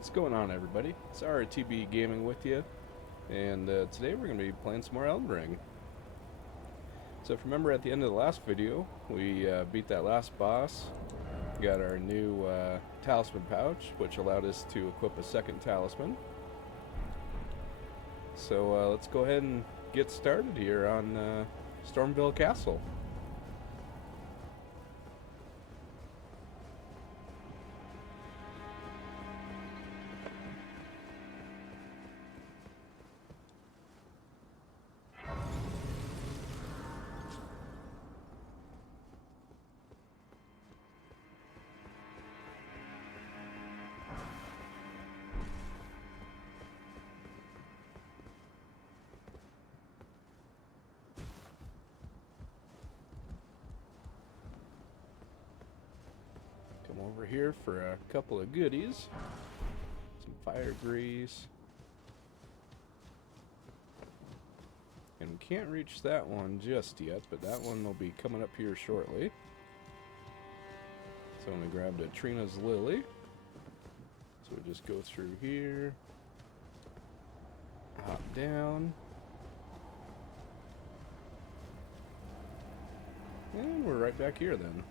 What's going on, everybody? It's RTB Gaming with you, and today we're going to be playing some more Elden Ring. So if you remember at the end of the last video, we beat that last boss, got our new talisman pouch, which allowed us to equip a second talisman. So let's go ahead and get started here on Stormville Castle. Come over here for a couple of goodies. Some fire grease. And we can't reach that one just yet, but that one will be coming up here shortly. So I'm going to grab Trina's Lily. So we just go through here. Hop down. And we're right back here then.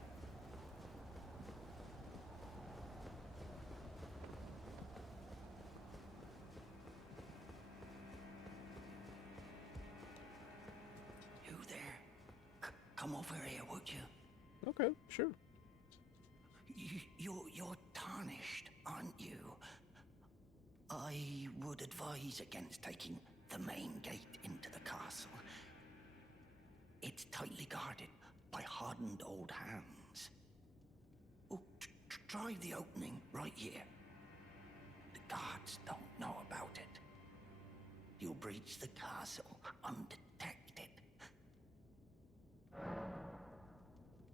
Come over here, would you? Okay, sure. You're tarnished, aren't you? I would advise against taking the main gate into the castle. It's tightly guarded by hardened old hands. Oh, try the opening right here. The guards don't know about it. You'll breach the castle undetected.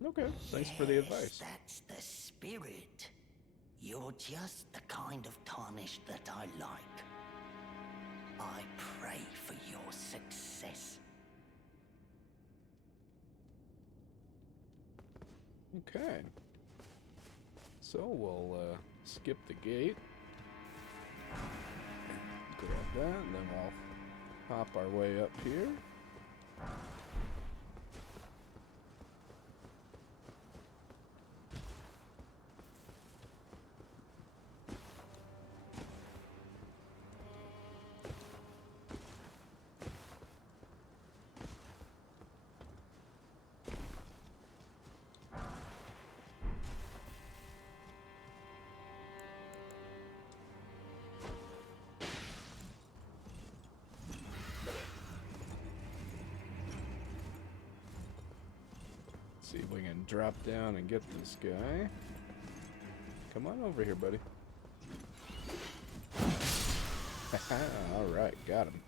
Okay, thanks for the advice. That's the spirit. You're just the kind of tarnished that I like. I pray for your success. Okay. So we'll skip the gate. Grab that, and then we'll hop our way up here. See if we can drop down and get this guy. Come on over here, buddy. Alright, got him.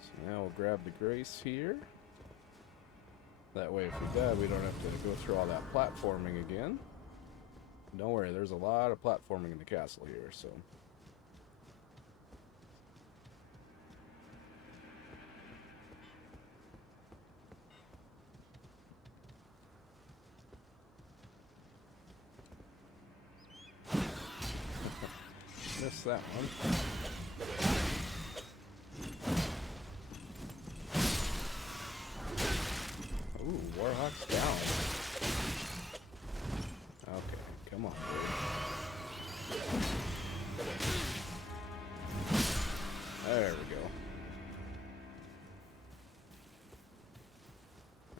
So now we'll grab the grace here. That way if we die, we don't have to go through all that platforming again. Don't worry, there's a lot of platforming in the castle here, so... Missed that one. Ooh, Warhawk's down. Okay, come on. There we go.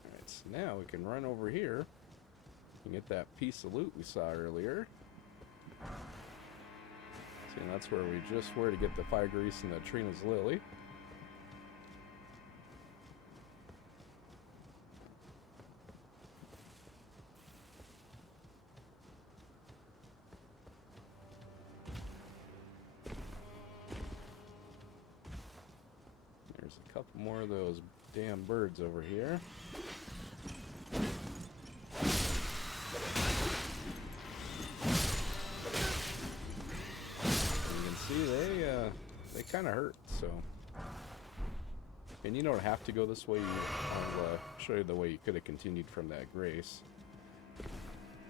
Alright, so now we can run over here and get that piece of loot we saw earlier. And that's where we just were to get the fire grease and the Trina's Lily. There's a couple more of those damn birds over here. See, they kind of hurt, so... And you don't have to go this way. I'll show you the way you could have continued from that grace.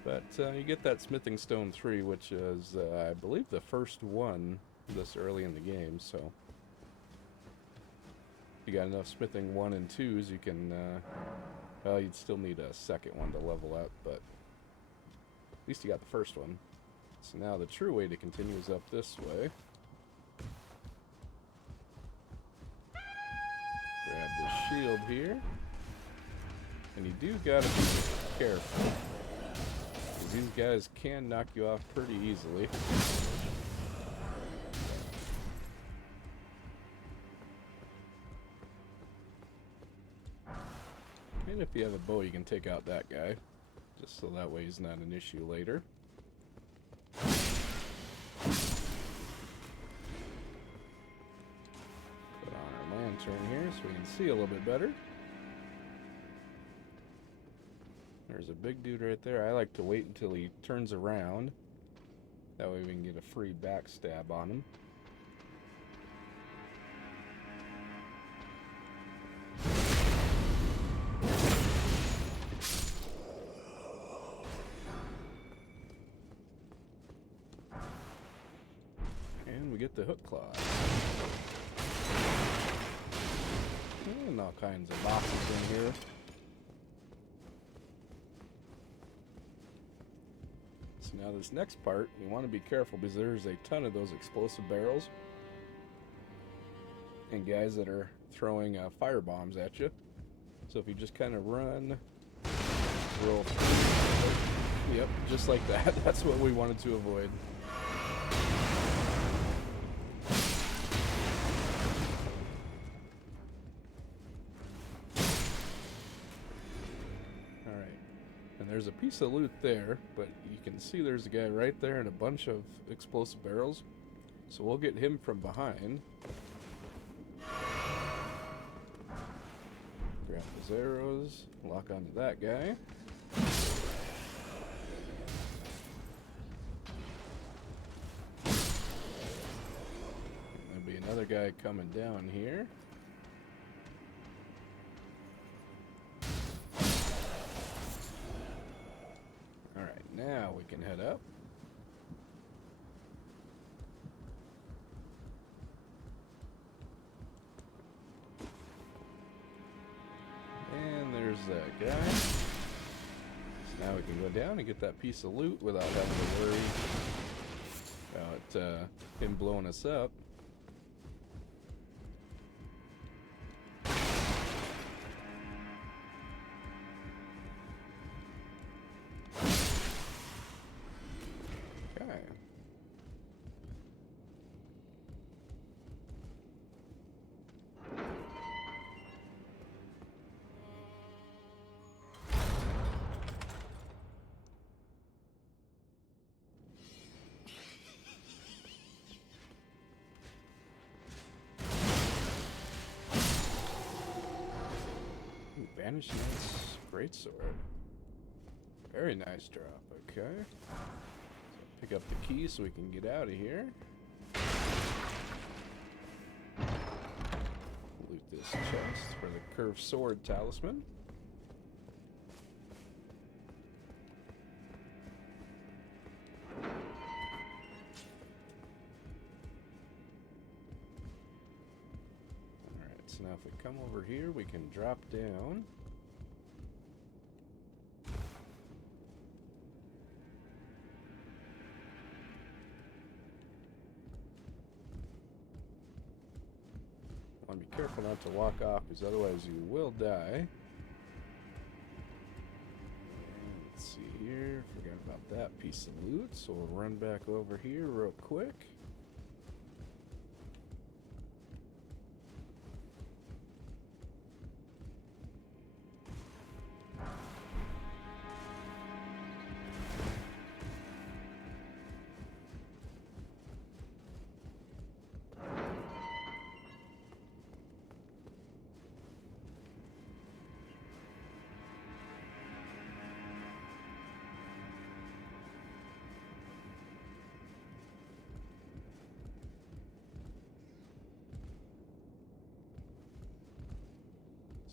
But you get that Smithing Stone 3, which is, I believe, the first one this early in the game, so... If you got enough Smithing 1 and 2s, you can, well, you'd still need a second one to level up, but... At least you got the first one. So now the true way to continue is up this way. Grab the shield here. And you do gotta be careful. Because these guys can knock you off pretty easily. And if you have a bow, you can take out that guy. Just so that way he's not an issue later. Put on our lantern here so we can see a little bit better. There's a big dude right there. I like to wait until he turns around. That way we can get a free backstab on him. And we get the hook claw. And all kinds of bosses in here. So now this next part, you want to be careful because there's a ton of those explosive barrels. And guys that are throwing fire bombs at you. So if you just kind of run, roll. Yep, just like that. That's what we wanted to avoid. There's a piece of loot there, but you can see there's a guy right there and a bunch of explosive barrels. So we'll get him from behind. Grab his arrows, lock onto that guy. There'll be another guy coming down here. Now we can head up. And there's that guy. So now we can go down and get that piece of loot without having to worry about him blowing us up. Brandish Knight's greatsword. Very nice drop, okay. So pick up the key so we can get out of here. Loot this chest for the curved sword talisman. Alright, so now if we come over here, we can drop down. Want to be careful not to walk off, because otherwise you will die. Let's see here. Forgot about that piece of loot, so we'll run back over here real quick.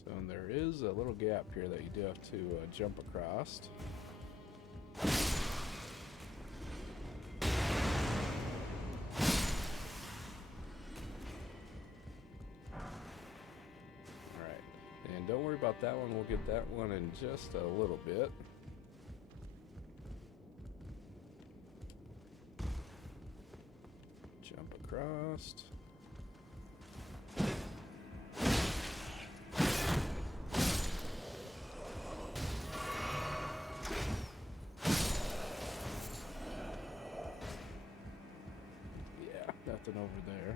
So and there is a little gap here that you do have to jump across. don't worry about that one. We'll get that one in just a little bit. Jump across. Yeah, nothing over there.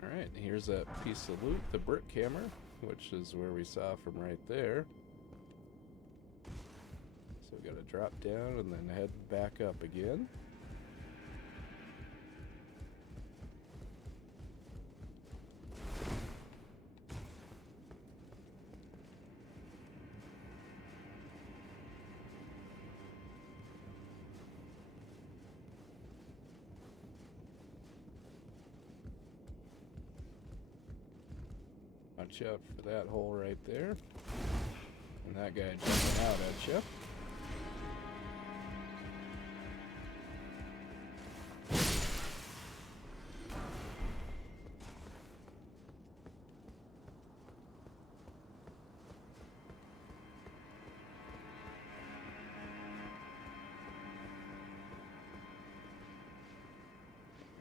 Alright, here's that piece of loot, the brick hammer, which is where we saw from right there. So we gotta drop down and then head back up again. Watch out for that hole right there. And that guy jumping out at you.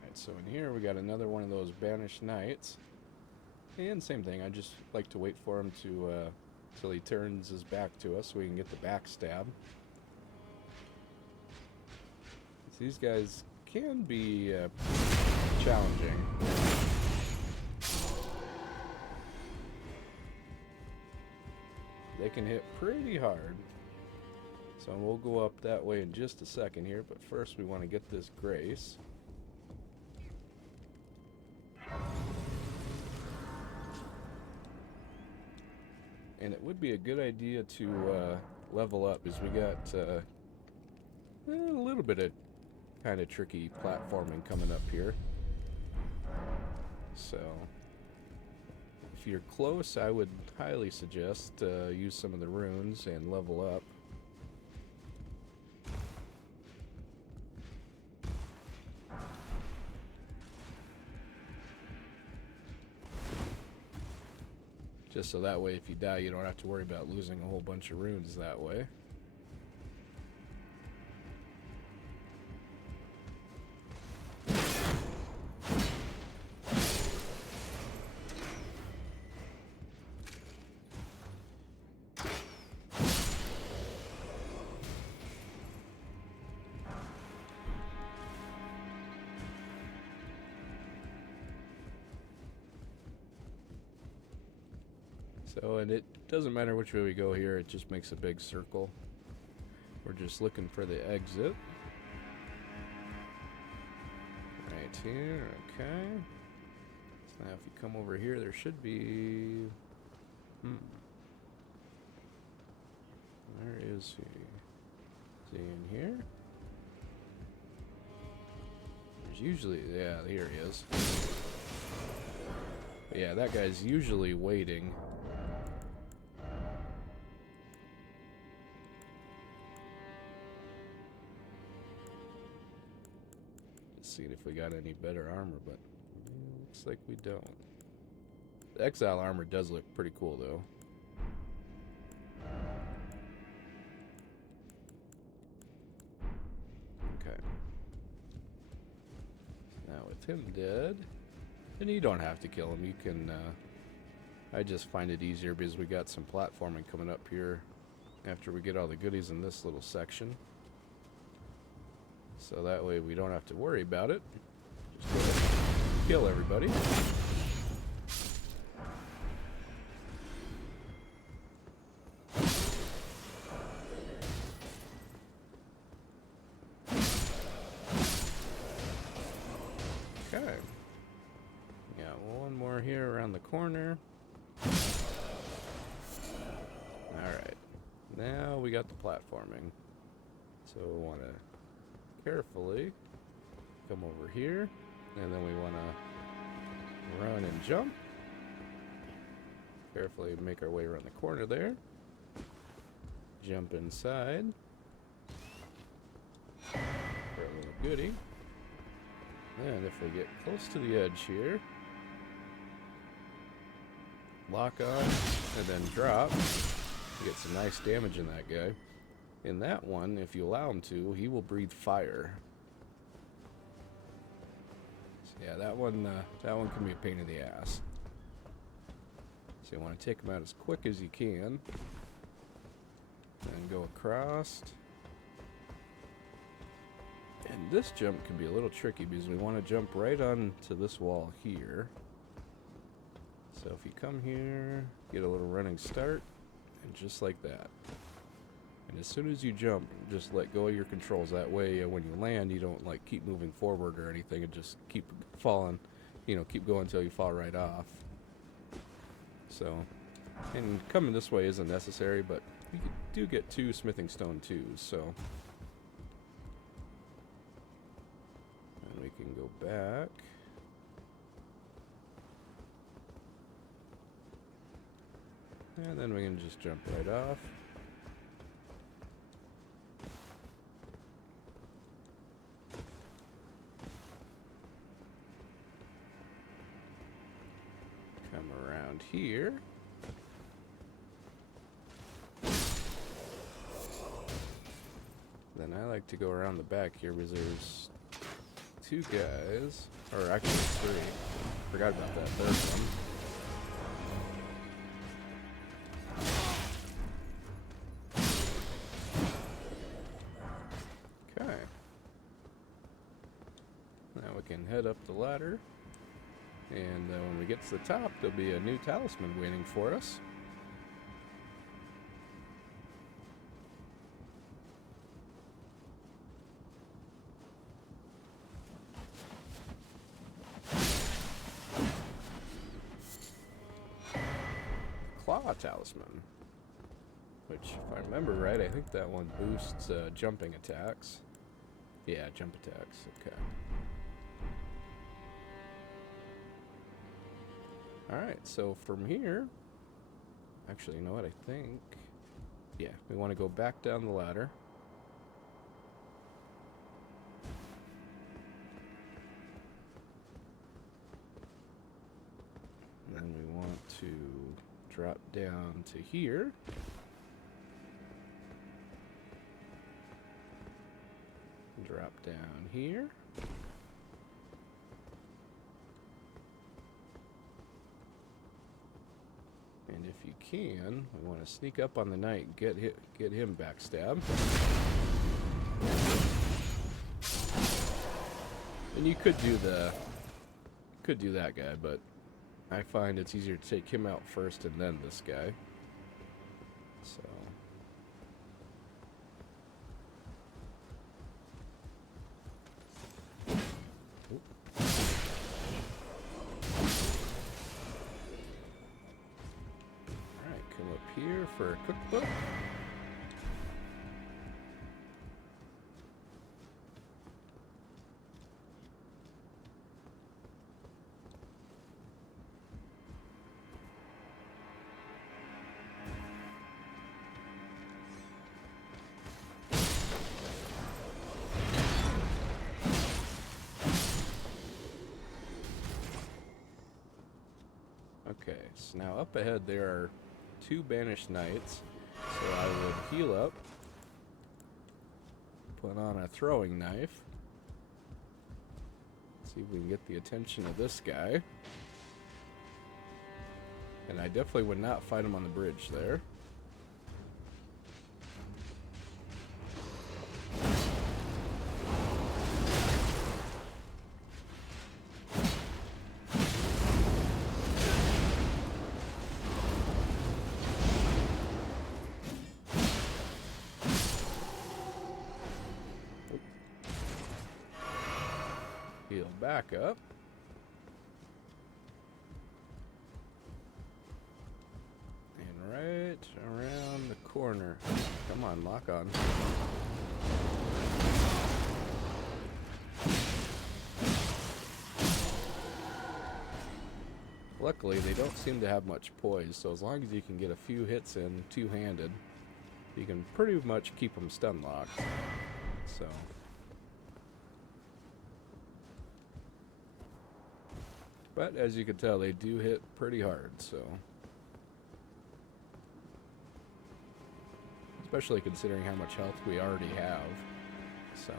Alright, so in here we got another one of those banished knights. And same thing, I just like to wait for him to till he turns his back to us so we can get the backstab. These guys can be challenging. They can hit pretty hard. So we'll go up that way in just a second here, but first we want to get this grace. And it would be a good idea to level up, as we got a little bit of kind of tricky platforming coming up here. So if you're close, I would highly suggest use some of the runes and level up. Just so that way if you die you don't have to worry about losing a whole bunch of runes that way. So, and it doesn't matter which way we go here, it just makes a big circle. We're just looking for the exit. Right here, okay. So now if you come over here, there should be... Where is he? Is he in here? There's usually... Yeah, here he is. But yeah, that guy's usually waiting. Seeing if we got any better armor, but looks like we don't. The exile armor does look pretty cool though. Okay. Now with him dead, and you don't have to kill him, you can I just find it easier because we got some platforming coming up here after we get all the goodies in this little section. So that way we don't have to worry about it. Just go ahead and kill everybody. Okay. Got one more here around the corner. Alright. Now we got the platforming. So we want to carefully come over here, and then we want to run and jump. Carefully make our way around the corner there. Jump inside for a little goodie. And if we get close to the edge here, lock on, and then drop. Get some nice damage in that guy. In that one, if you allow him to, he will breathe fire. So yeah, that one can be a pain in the ass. So you want to take him out as quick as you can. And go across. And this jump can be a little tricky because we want to jump right onto this wall here. So if you come here, get a little running start, and just like that. And as soon as you jump, just let go of your controls. That way, when you land, you don't like keep moving forward or anything, and just keep falling. You know, keep going until you fall right off. So, and coming this way isn't necessary, but you do get 2 smithing stone twos. So, and we can go back. And then we can just jump right off. Come around here. Then I like to go around the back here because there's 2 guys, or actually 3. Forgot about that third one. Head up the ladder, and when we get to the top, there'll be a new talisman waiting for us. Claw talisman, which, if I remember right, I think that one boosts jumping attacks. Yeah, jump attacks. Okay. Alright, so from here, actually, you know what, I think, yeah, we want to go back down the ladder. And then we want to drop down to here. Drop down here. And if you can, we want to sneak up on the knight and get him backstabbed. And you could do that guy, but I find it's easier to take him out first and then this guy. So here for a cookbook. Okay, so now up ahead there are 2 banished knights, so I would heal up, put on a throwing knife, see if we can get the attention of this guy, and I definitely would not fight him on the bridge there. Heal back up. And right around the corner. Come on, lock on. Luckily, they don't seem to have much poise, so as long as you can get a few hits in two-handed, you can pretty much keep them stun locked. So but as you can tell, they do hit pretty hard, so especially considering how much health we already have. So...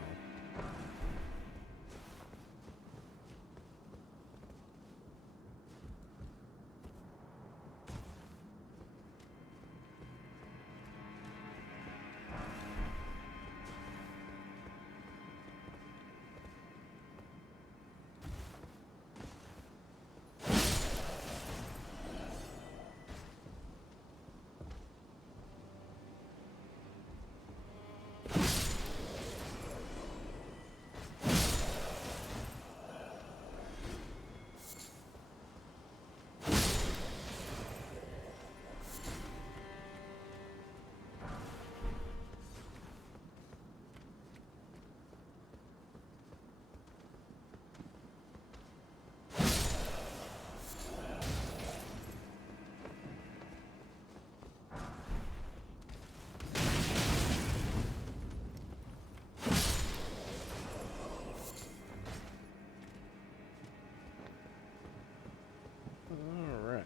Alright.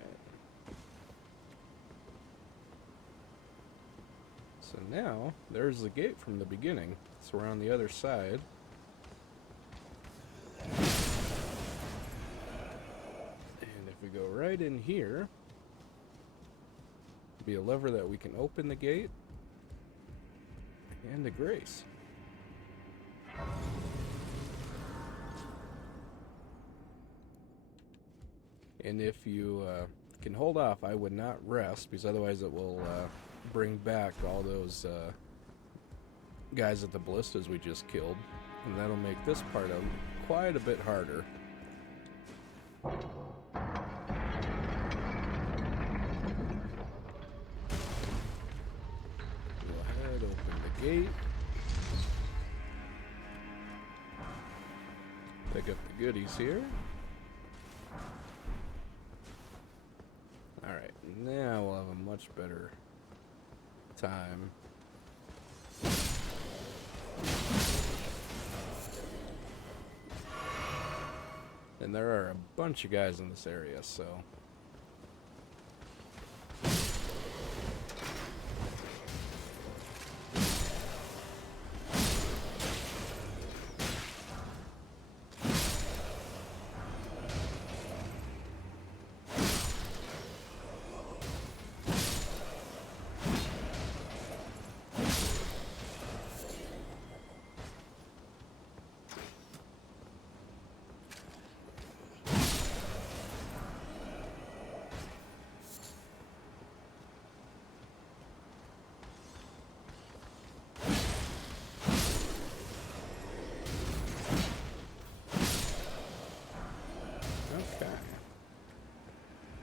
So now, there's the gate from the beginning. So we're on the other side. And if we go right in here, be a lever that we can open the gate and the grace. And if you can hold off, I would not rest, because otherwise it will bring back all those guys at the ballistas we just killed, and that'll make this part of quite a bit harder. Go ahead, open the gate. Pick up the goodies here. Alright, now we'll have a much better time. And there are a bunch of guys in this area, so...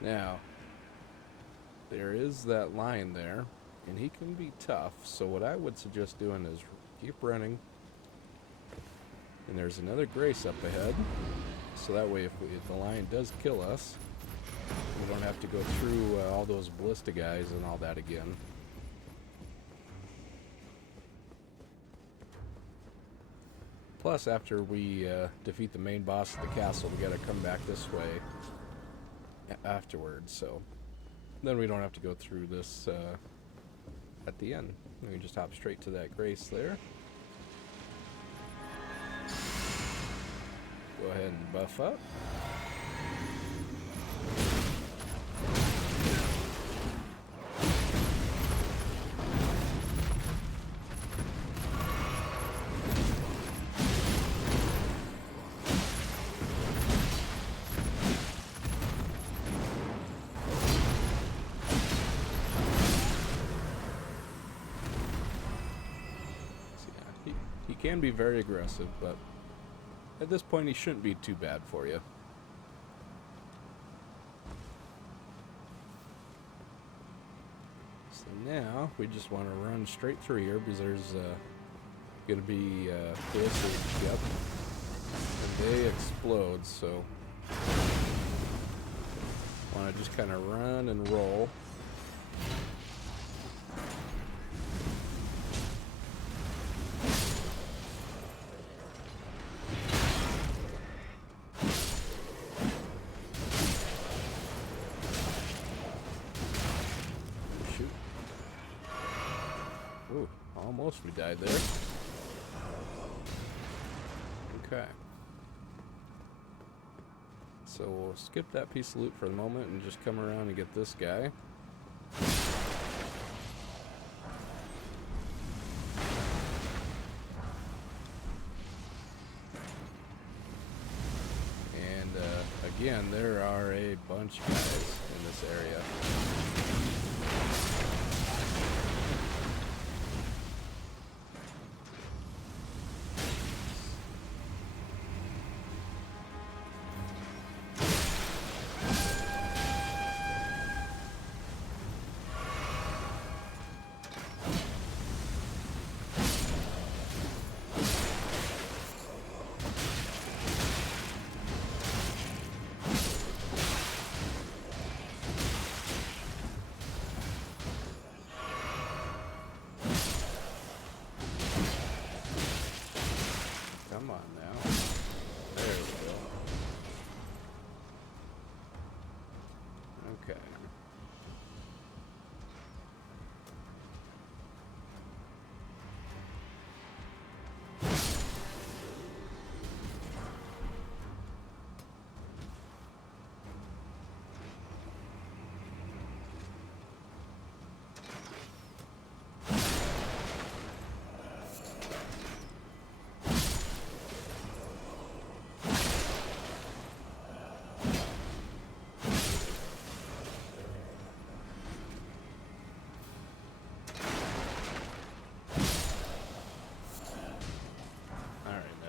Now, there is that line there, and he can be tough, so what I would suggest doing is keep running. And there's another grace up ahead, so that way if the lion does kill us, we don't have to go through all those ballista guys and all that again. Plus, after we defeat the main boss of the castle, we gotta come back this way afterwards, so then we don't have to go through this at the end. We can just hop straight to that grace there. Go ahead and buff up. Can be very aggressive, but at this point he shouldn't be too bad for you. So now we just want to run straight through here because there's going to be ballistas, yep, and they explode, so want to just kind of run and roll. Ooh. Almost we died there. Okay. So we'll skip that piece of loot for the moment and just come around and get this guy. And again, there are a bunch of guys in this area. Come on now. There we go. Okay.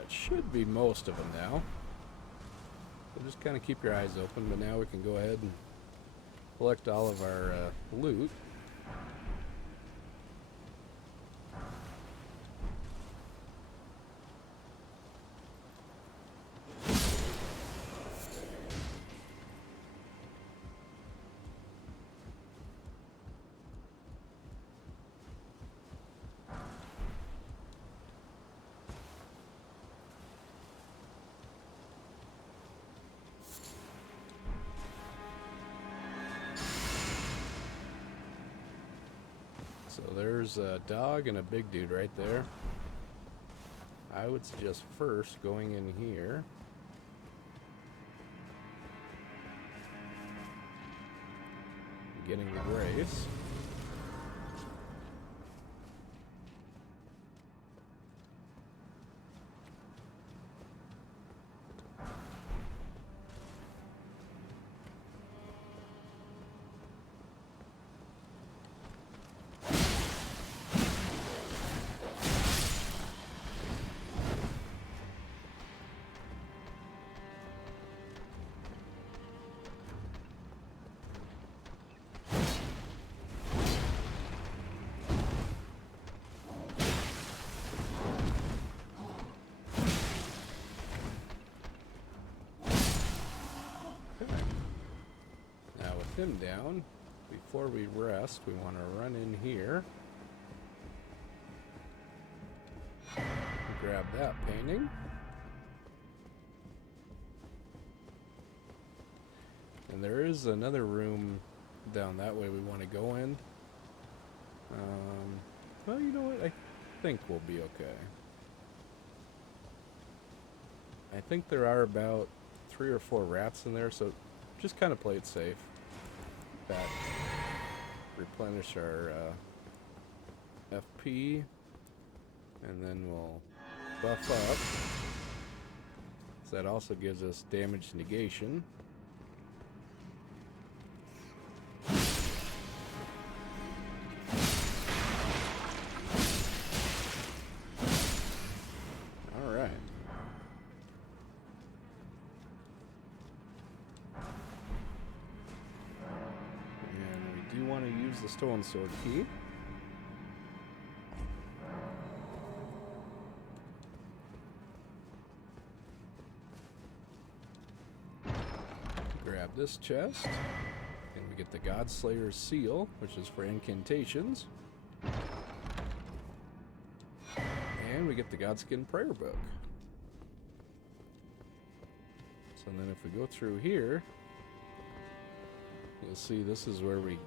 Should be most of them now. So just kind of keep your eyes open, but now we can go ahead and collect all of our loot. So there's a dog and a big dude right there. I would suggest first going in here. Getting the grace. Him down. Before we rest, we want to run in here, grab that painting, and there is another room down that way we want to go in. Well, you know what, I think we'll be okay. I think there are about 3 or 4 rats in there, so just kind of play it safe. That replenish our FP, and then we'll buff up. So that also gives us damage negation. All right. You want to use the stolen sword key. Grab this chest, and we get the Godslayer's seal, which is for incantations. And we get the Godskin prayer book. So then if we go through here, you'll see this is where we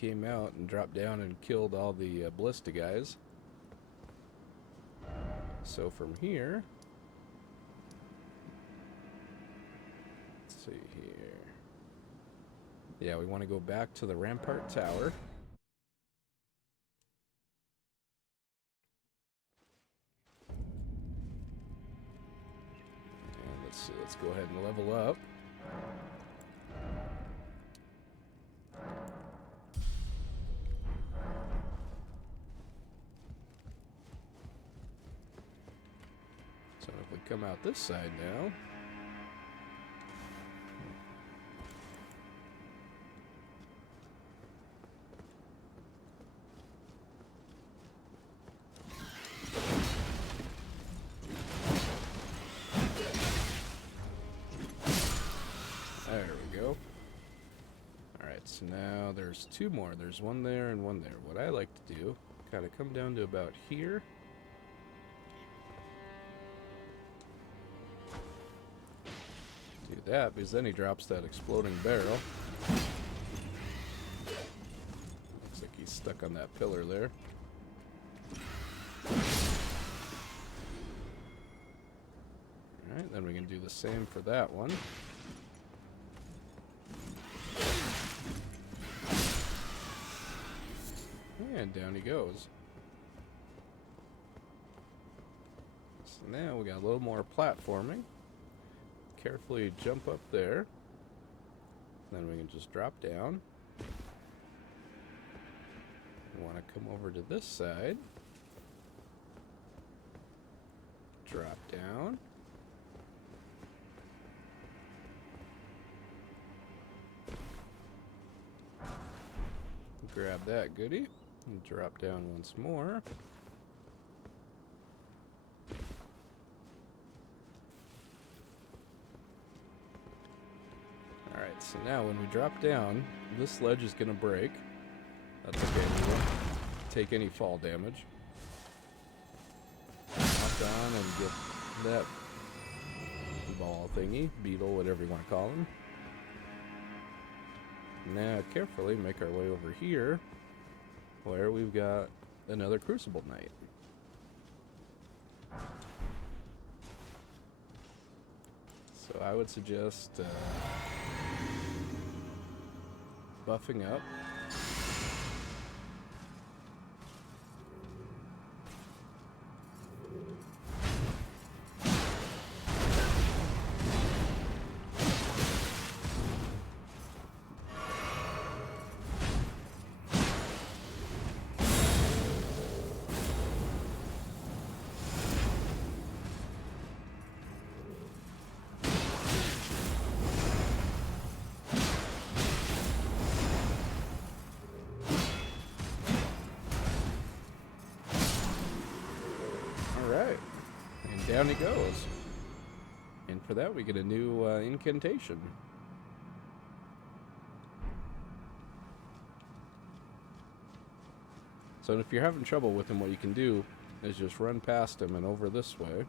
came out and dropped down and killed all the ballista guys. So from here, let's see here. Yeah, we want to go back to the Rampart Tower. And let's go ahead and level up. So if we come out this side now, there we go. Alright, so now there's two more. There's one there and one there. What I like to do, kind of come down to about here. Do that, because then he drops that exploding barrel. Looks like he's stuck on that pillar there. Alright, then we can do the same for that one. And down he goes. So now we got a little more platforming. Carefully jump up there. Then we can just drop down. We want to come over to this side. Drop down. Grab that goodie. And drop down once more. Alright, so now when we drop down, this ledge is going to break. That's okay, we won't take any fall damage. Hop on and get that ball thingy, beetle, whatever you want to call him. Now carefully make our way over here, where we've got another Crucible Knight. So I would suggest buffing up. Alright, and down he goes. And for that we get a new incantation. So if you're having trouble with him, what you can do is just run past him and over this way.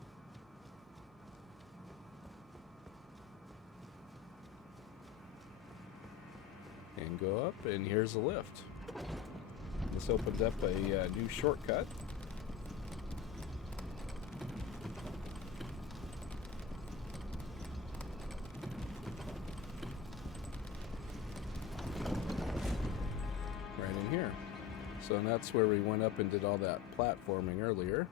And go up, and here's a lift. This opens up a new shortcut. Right in here. So and that's where we went up and did all that platforming earlier.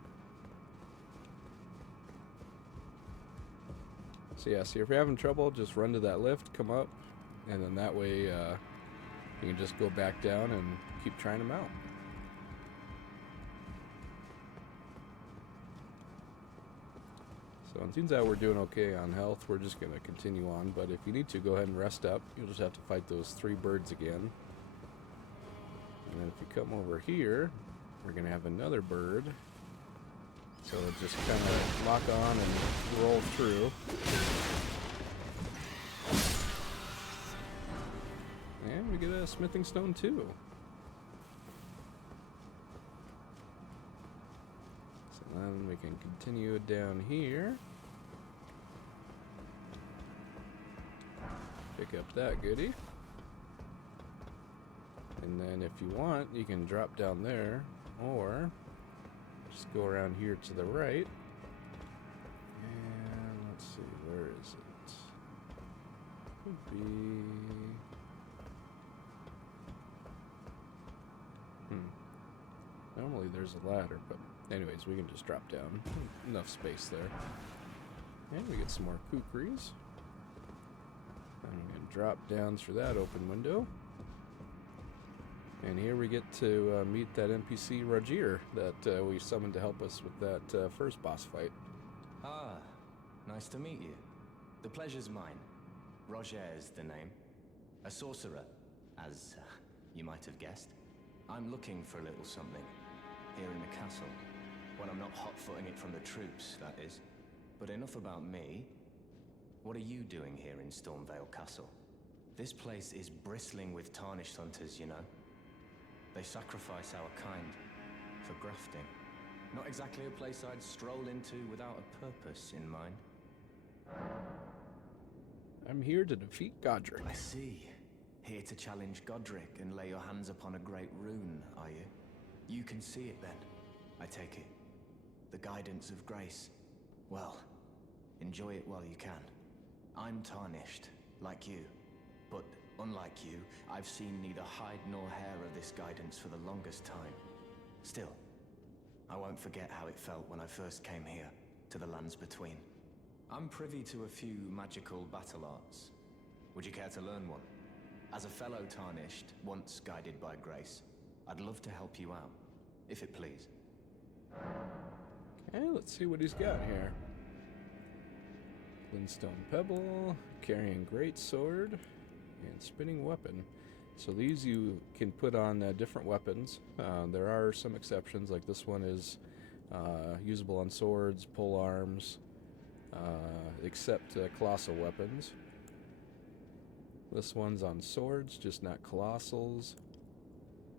So yeah, see if you're having trouble, just run to that lift, come up, and then that way you can just go back down and keep trying them out. So it seems that we're doing okay on health. We're just going to continue on, but if you need to, go ahead and rest up. You'll just have to fight those 3 birds again. And then if you come over here, we're going to have another bird. So just kind of lock on and roll through. And we get a smithing stone too. So then we can continue down here. Pick up that goodie. And then if you want, you can drop down there, or just go around here to the right. And let's see, where is it? Could be... Normally there's a ladder, but anyways, we can just drop down. Enough space there. And we get some more kukris. And we can drop down through that open window. And here we get to meet that NPC Rajir that we summoned to help us with that first boss fight. Ah, nice to meet you. The pleasure's mine. Roger is the name. A sorcerer, as you might have guessed. I'm looking for a little something here in the castle. When I'm not hot-footing it from the troops, that is. But enough about me. What are you doing here in Stormvale Castle? This place is bristling with Tarnished hunters, you know. They sacrifice our kind for grafting. Not exactly a place I'd stroll into without a purpose in mind. I'm here to defeat Godric. I see. Here to challenge Godric and lay your hands upon a great rune, are you? You can see it then, I take it. The guidance of grace. Well, enjoy it while you can. I'm tarnished, like you. But unlike you, I've seen neither hide nor hair of this guidance for the longest time. Still, I won't forget how it felt when I first came here, to the lands between. I'm privy to a few magical battle arts. Would you care to learn one? As a fellow Tarnished, once guided by grace, I'd love to help you out, if it please. Okay, let's see what he's got here. Glintstone Pebble, Carrying Great Sword, and Spinning Weapon. So these you can put on different weapons. There are some exceptions, like this one is usable on swords, pole arms, except colossal weapons. This one's on swords, just not colossals.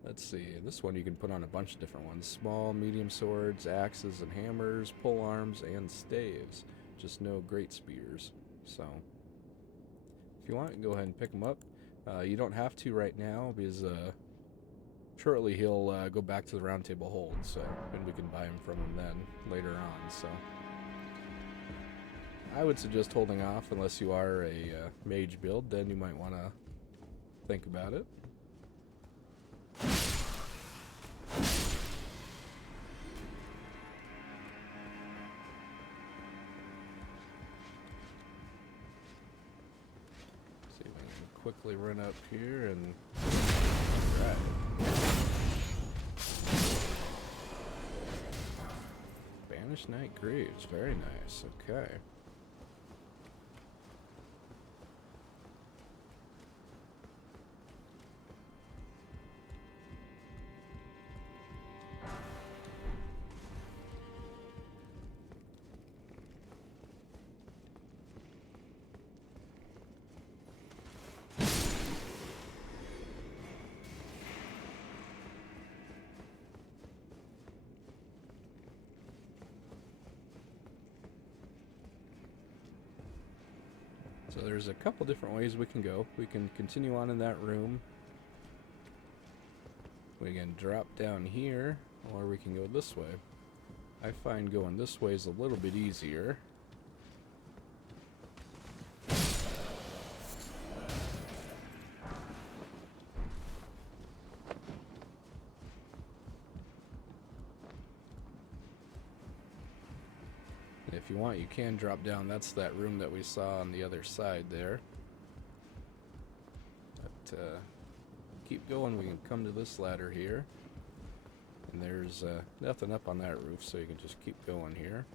Let's see, this one you can put on a bunch of different ones. Small, medium swords, axes and hammers, pole arms, and staves. Just no great spears. So, if you want, go ahead and pick them up. You don't have to right now, because shortly he'll go back to the Round Table Hold, so, and we can buy him from him then, later on, so. I would suggest holding off unless you are a mage build, then you might want to think about it. See if I can quickly run up here and... Alright. Banished Knight Greaves, very nice, okay. So there's a couple different ways we can go. We can continue on in that room. We can drop down here, or we can go this way. I find going this way is a little bit easier. If you want, you can drop down. That's that room that we saw on the other side there. But keep going. We can come to this ladder here. And there's nothing up on that roof, so you can just keep going here.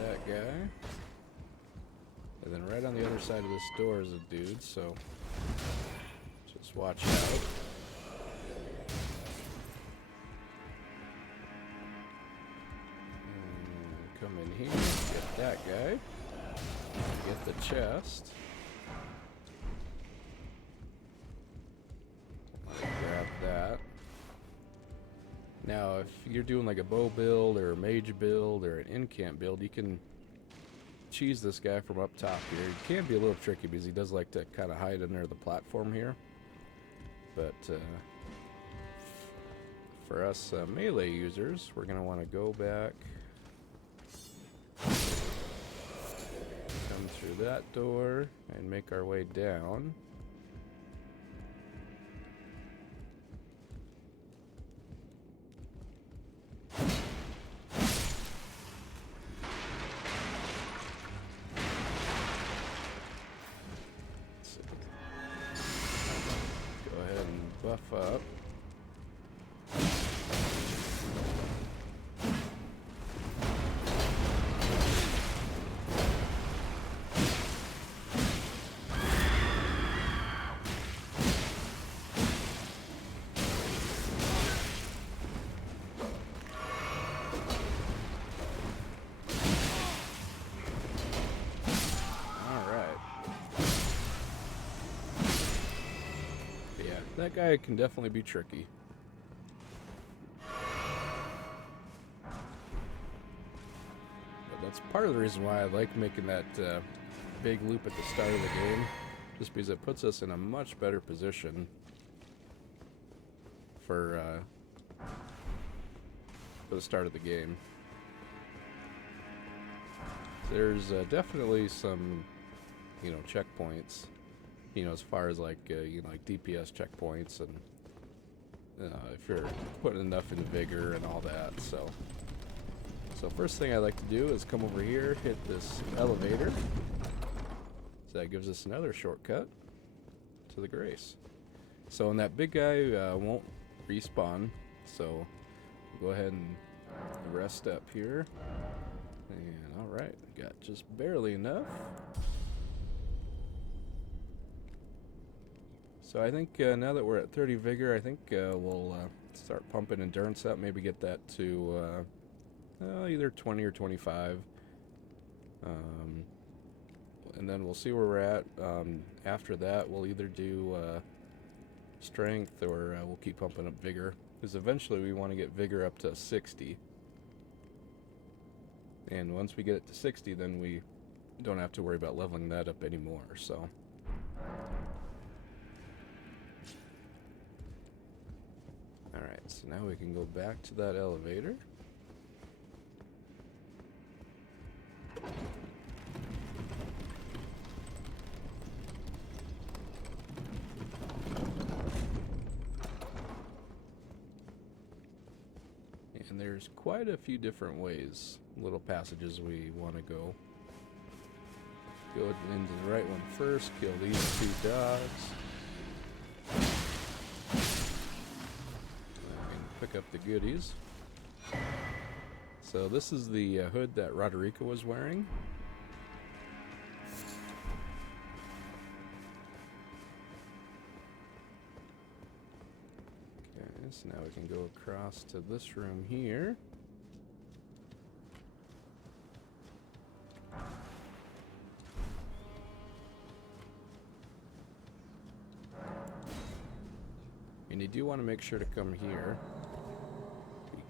That guy. And then right on the other side of this door is a dude, so just watch out. Come in here, get that guy, get the chest, grab that. Now if you're doing like a bow build or a mage build or an incamp build, you can cheese this guy from up top here. He can be a little tricky because he does like to kind of hide under the platform here. But for us melee users, we're going to want to go back, come through that door, and make our way down. Buff up. That guy can definitely be tricky. But that's part of the reason why I like making that big loop at the start of the game, just because it puts us in a much better position for the start of the game. There's definitely some, checkpoints. As far as like like DPS checkpoints, and if you're putting enough into vigor and all that. So first thing I like to do is come over here, hit this elevator. So that gives us another shortcut to the Grace. So and that big guy won't respawn. So go ahead and rest up here. And all right, got just barely enough. So I think now that we're at 30 vigor, I think we'll start pumping endurance up, maybe get that to either 20 or 25. And then we'll see where we're at. After that, we'll either do strength or we'll keep pumping up vigor. Because eventually we want to get vigor up to 60. And once we get it to 60, then we don't have to worry about leveling that up anymore, so... Alright, so now we can go back to that elevator. And there's quite a few different ways, little passages we want to go. Go into the right one first, kill these two dogs. Pick up the goodies. So this is the hood that Roderica was wearing. Okay, so now we can go across to this room here. And you do want to make sure to come here,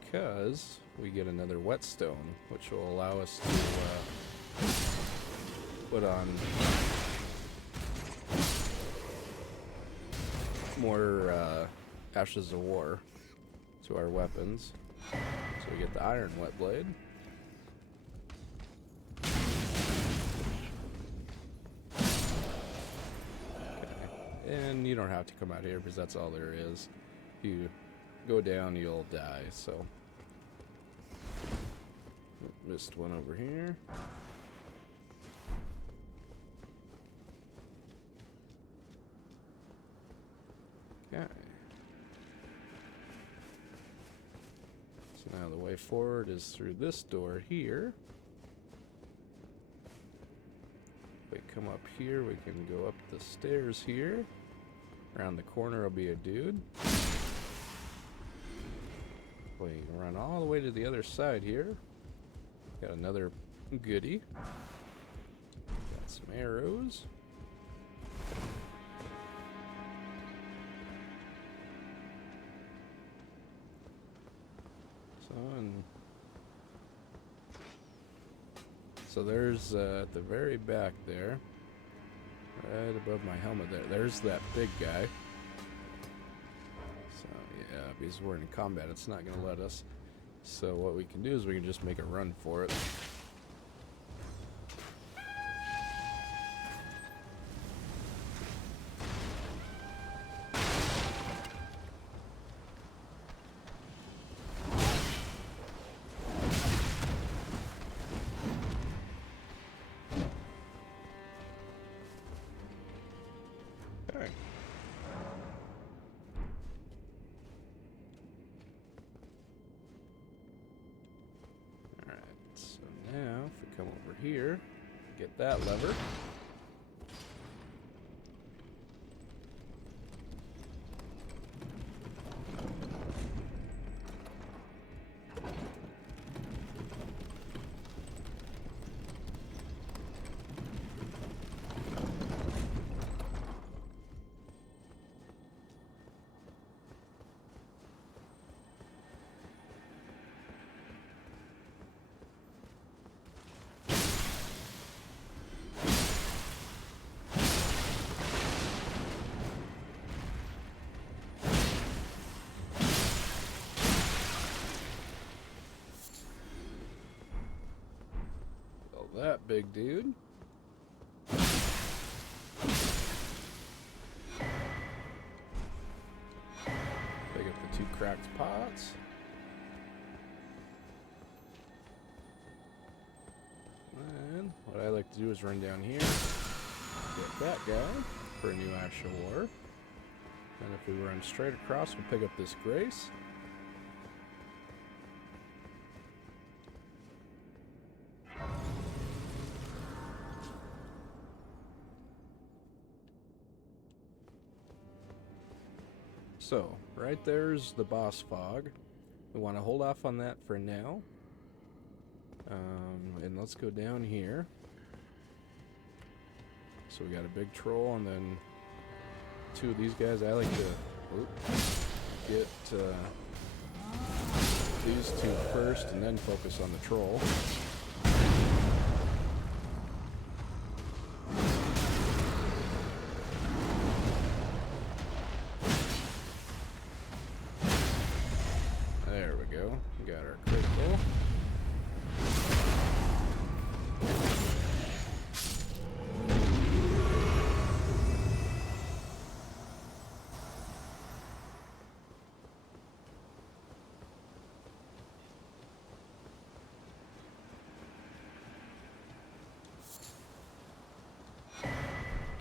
because we get another whetstone, which will allow us to put on more Ashes of War to our weapons. So we get the iron wet blade. Okay. And you don't have to come out here because that's all there is. If you go down, you'll die, so... Missed one over here. Okay. So now the way forward is through this door here. If we come up here, we can go up the stairs here. Around the corner will be a dude. We can run all the way to the other side here. Got another goodie. Got some arrows. So there's at the very back there, right above my helmet there, there's that big guy. So yeah, because we're in combat, it's not going to let us. So what we can do is we can just make a run for it. Okay. Alright, so now if we come over here, get that lever. That big dude. Pick up the 2 cracked pots. And what I like to do is run down here, get that guy for a new Ash of War. And if we run straight across, we'll pick up this Grace. So, right there's the boss fog. We want to hold off on that for now. And let's go down here. So we got a big troll and then 2 of these guys. I like to get these 2 first and then focus on the troll. There we go. We got our critical.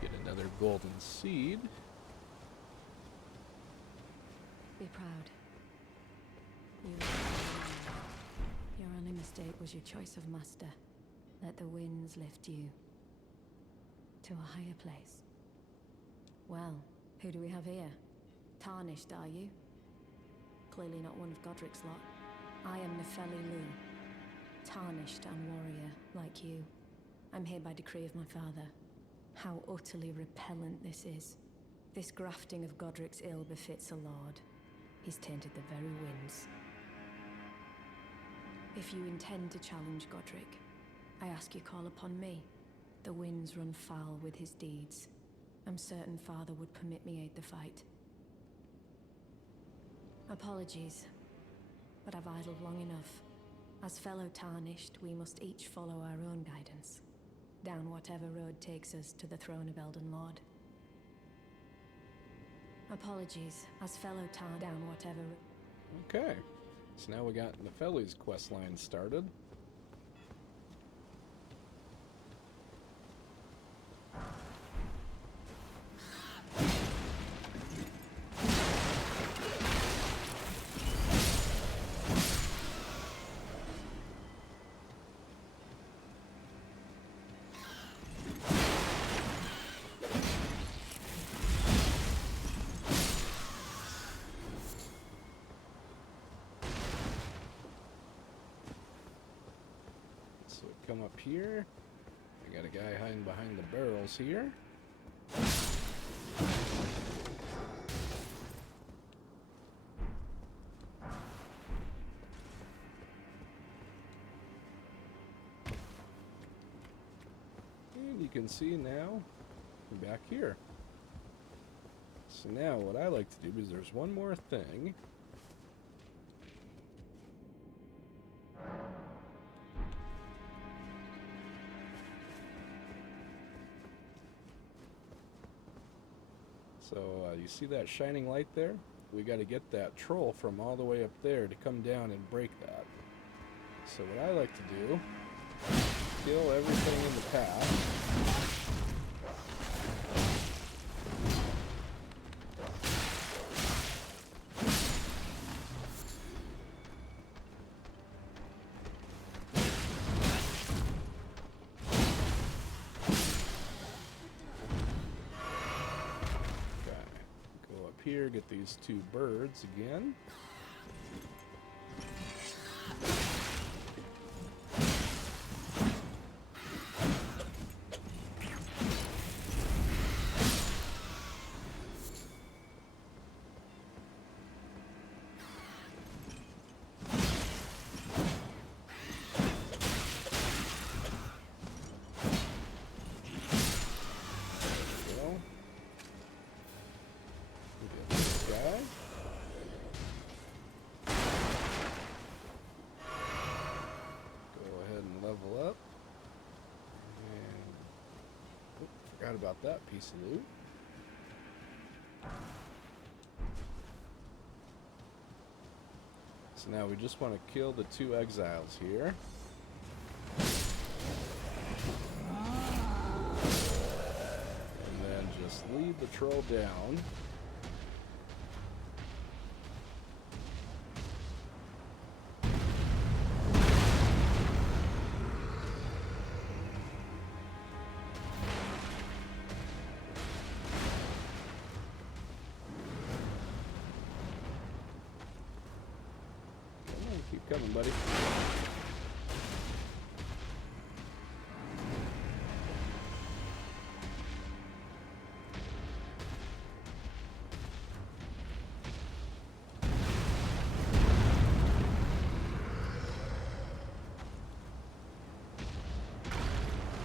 Get another golden seed. Be proud. Your only mistake was your choice of master. Let the winds lift you to a higher place. Well, who do we have here? Tarnished, are you? Clearly not one of Godric's lot. I am Nepheli Lu, tarnished and warrior, like you. I'm here by decree of my father. How utterly repellent this is. This grafting of Godric's ill befits a lord. He's tainted the very winds. If you intend to challenge Godric, I ask you call upon me. The winds run foul with his deeds. I'm certain father would permit me aid the fight. Apologies, but I've idled long enough. As fellow Tarnished, we must each follow our own guidance, down whatever road takes us to the throne of Elden Lord. Apologies, as fellow down whatever... Okay, so now we got Nepheli's quest line started. So we come up here. We got a guy hiding behind the barrels here. you can see now, I'm back here. So now what I like to do is there's one more thing. So you see that shining light there? We got to get that troll from all the way up there to come down and break that. So what I like to do, kill everything in the path. Here, get these two birds again. Forgot about that piece of loot. So now we just want to kill the two exiles here. And then just lead the troll down. Keep coming, buddy.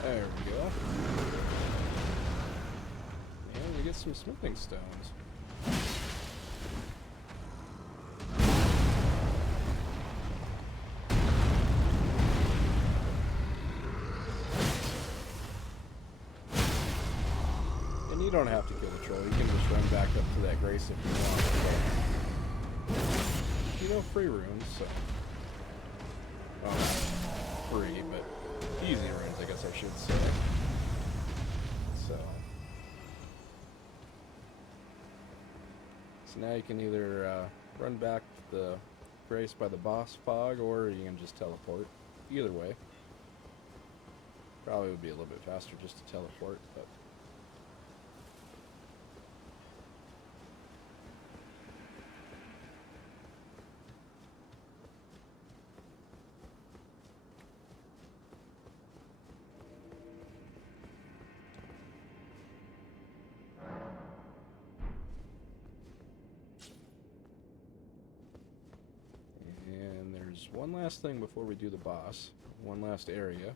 There we go. And we get some smithing stones. You don't have to kill the troll, you can just run back up to that grace if you want. But, you know, free runes, so. Well, not free, but easy runes, I guess I should say. So now you can either run back to the grace by the boss fog, or you can just teleport. Either way. Probably would be a little bit faster just to teleport, but. There's one last thing before we do the boss. One last area.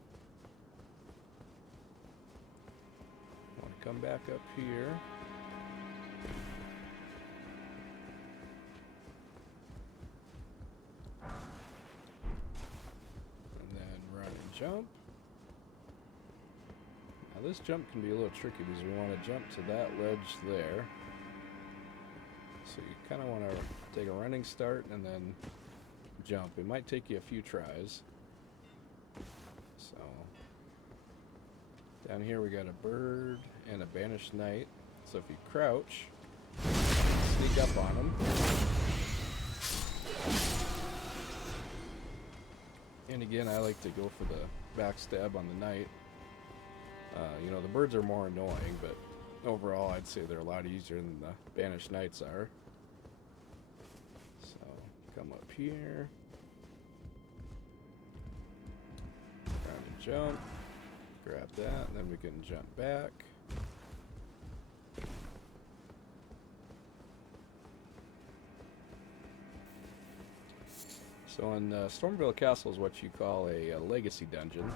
I want to come back up here. And then run and jump. Now this jump can be a little tricky because we want to jump to that ledge there. So you kind of want to take a running start and then jump. It might take you a few tries. So down here we got a bird and a banished knight. So if you crouch, sneak up on them. And again, I like to go for the backstab on the knight. You know, the birds are more annoying, but overall I'd say they're a lot easier than the banished knights are. So come up here. Round and jump. Grab that, and then we can jump back. So in Stormville Castle is what you call a legacy dungeon.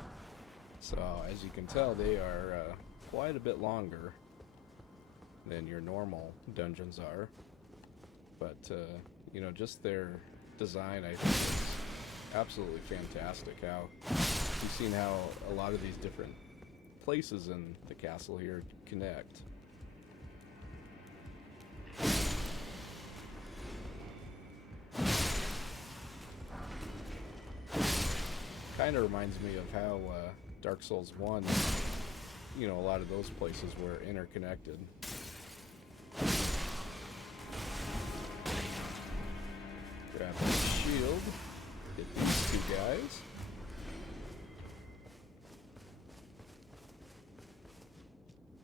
So as you can tell, they are quite a bit longer than your normal dungeons are. But you know, just their design, I think, is absolutely fantastic. How you've seen how a lot of these different places in the castle here connect. Kind of reminds me of how Dark Souls 1, you know, a lot of those places were interconnected. Grab the shield, hit these two guys.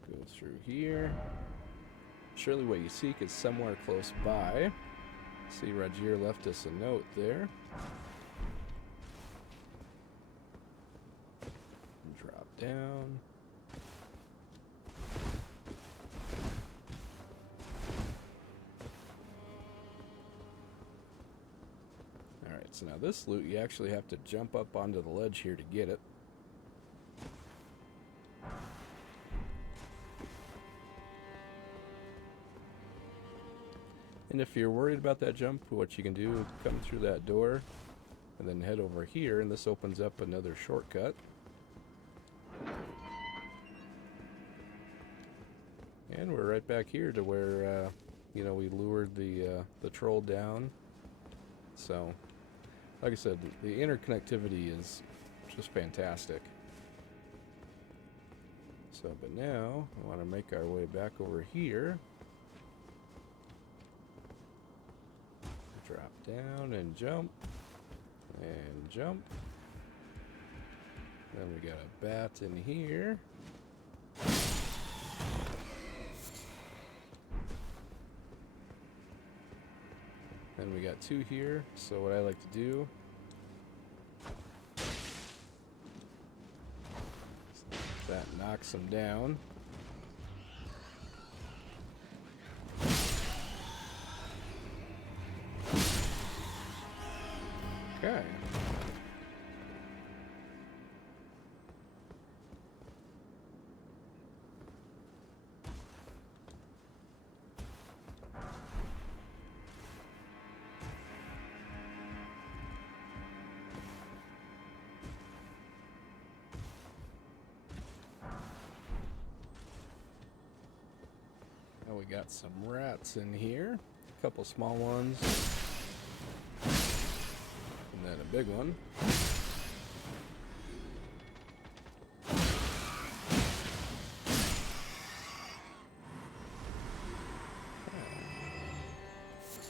Go through here. Surely what you seek is somewhere close by. See, Rajir left us a note there. Drop down. Alright, so now this loot, you actually have to jump up onto the ledge here to get it. And if you're worried about that jump, what you can do is come through that door and then head over here, and this opens up another shortcut. And we're right back here to where, you know, we lured the troll down. So, like I said, the interconnectivity is just fantastic. So, but now, I want to make our way back over here. Drop down and jump. And jump. Then we got a bat in here. Then we got two here. So what I like to do, that knocks them down. Okay. Now we got some rats in here. A couple small ones. And then a big one.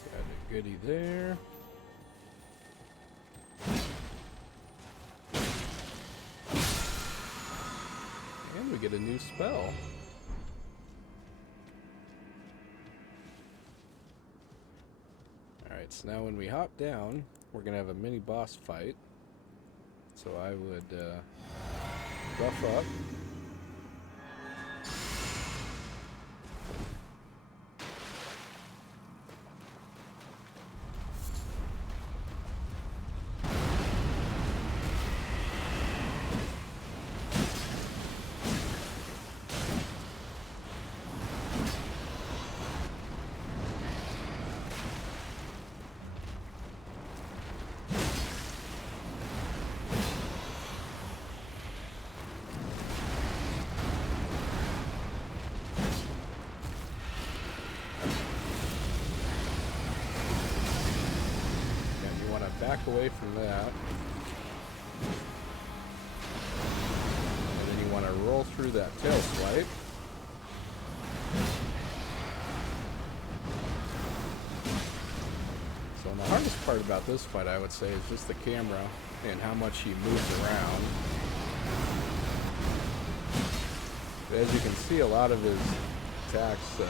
Got a goodie there. And we get a new spell. Alright, so now when we hop down, we're going to have a mini boss fight. So I would buff up. Back away from that. And then you want to roll through that tail swipe. So the hardest part about this fight, I would say, is just the camera and how much he moves around. But as you can see, a lot of his attacks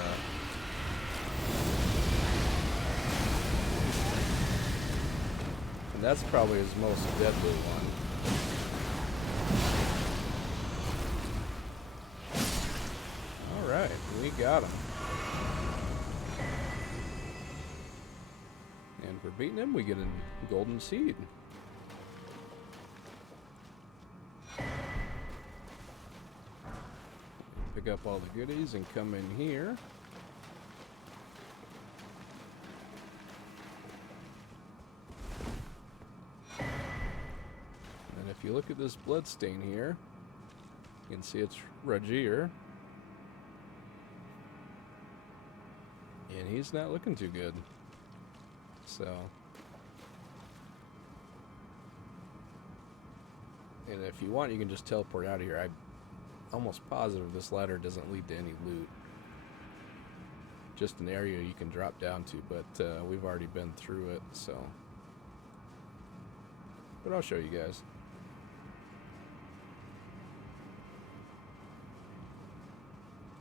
and that's probably his most deadly one. Alright, we got him. And for beating him, we get a golden seed. pick up all the goodies and come in here. And if you look at this bloodstain here, you can see it's Rajir. And he's not looking too good. So... and if you want, you can just teleport out of here. I'm almost positive this ladder doesn't lead to any loot. Just an area you can drop down to, but we've already been through it, so... but I'll show you guys.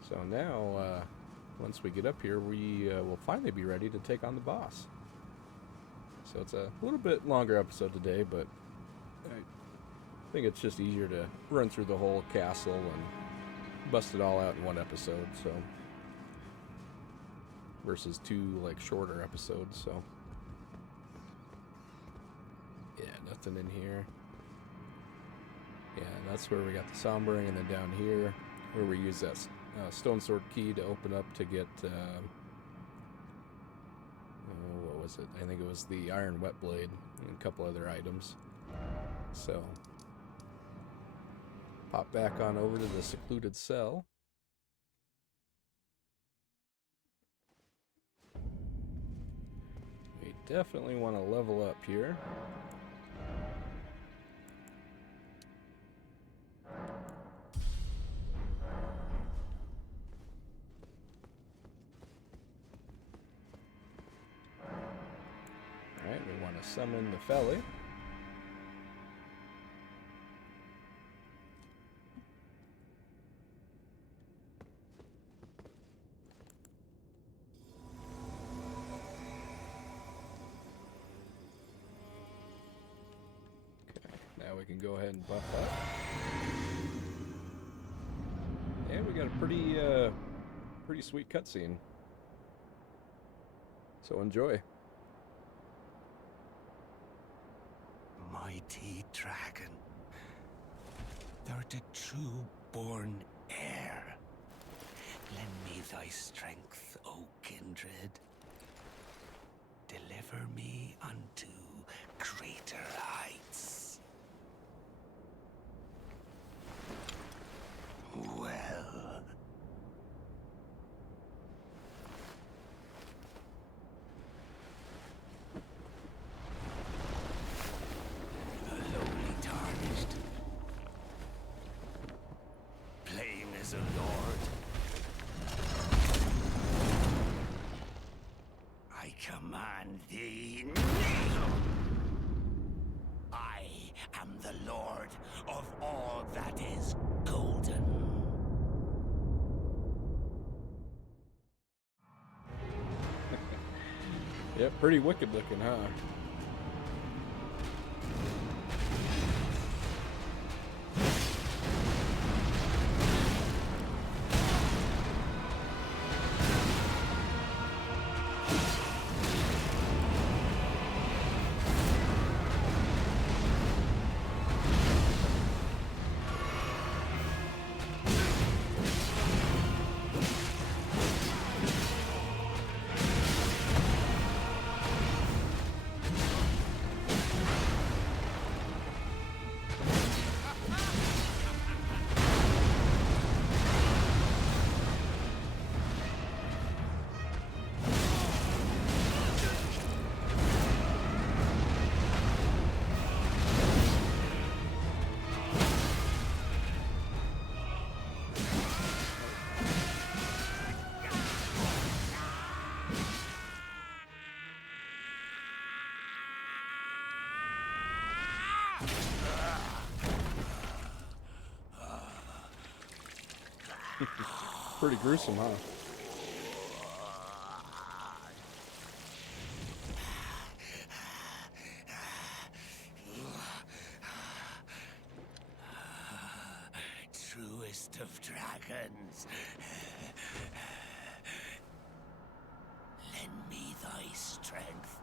So now, once we get up here, we will finally be ready to take on the boss. So it's a little bit longer episode today, but I think it's just easier to run through the whole castle and bust it all out in one episode, so... versus two, like, shorter episodes, so... yeah, nothing in here. Yeah, and that's where we got the sombering, and then down here, where we use that stone sword key to open up to get, what was it? I think it was the iron wet blade and a couple other items. So... pop back on over to the secluded cell. We definitely want to level up here. Alright, we want to summon the Felly. Now we can go ahead and buff up. And we got a pretty sweet cutscene. So enjoy. Mighty dragon, thou'rt a true-born heir. Lend me thy strength, O kindred. Deliver me unto greater heights. Well. The lowly Tarnished. Plain as a lord. I command thee, kneel! I am the lord of all that is golden. Yep, pretty wicked looking, huh? Pretty gruesome, huh? Truest of dragons. Lend me thy strength.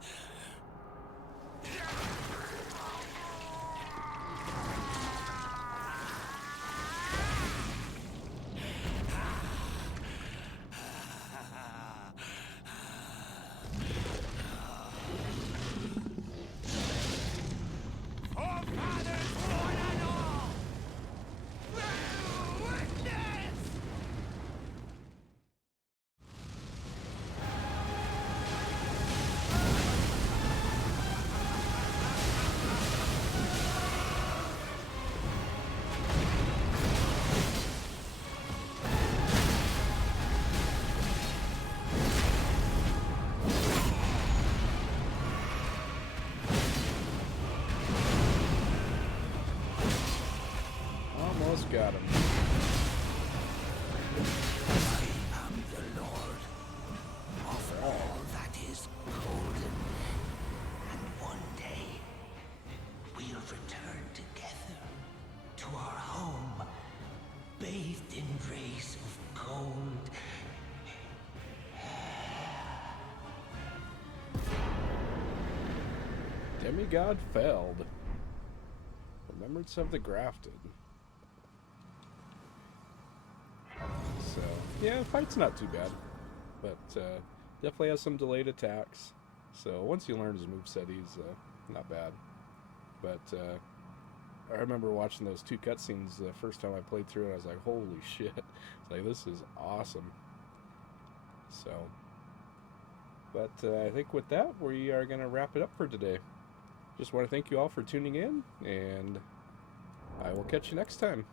got him. I am the Lord of all that is golden. And one day, we'll return together to our home, bathed in rays of gold. Demigod failed. Remembrance of the Grafted. So, yeah, the fight's not too bad. But definitely has some delayed attacks. So once you learn his moveset, he's not bad. But I remember watching those 2 cutscenes the first time I played through it. I was like, holy shit. It's like, this is awesome. So, but I think with that, we are going to wrap it up for today. Just want to thank you all for tuning in, and I will catch you next time.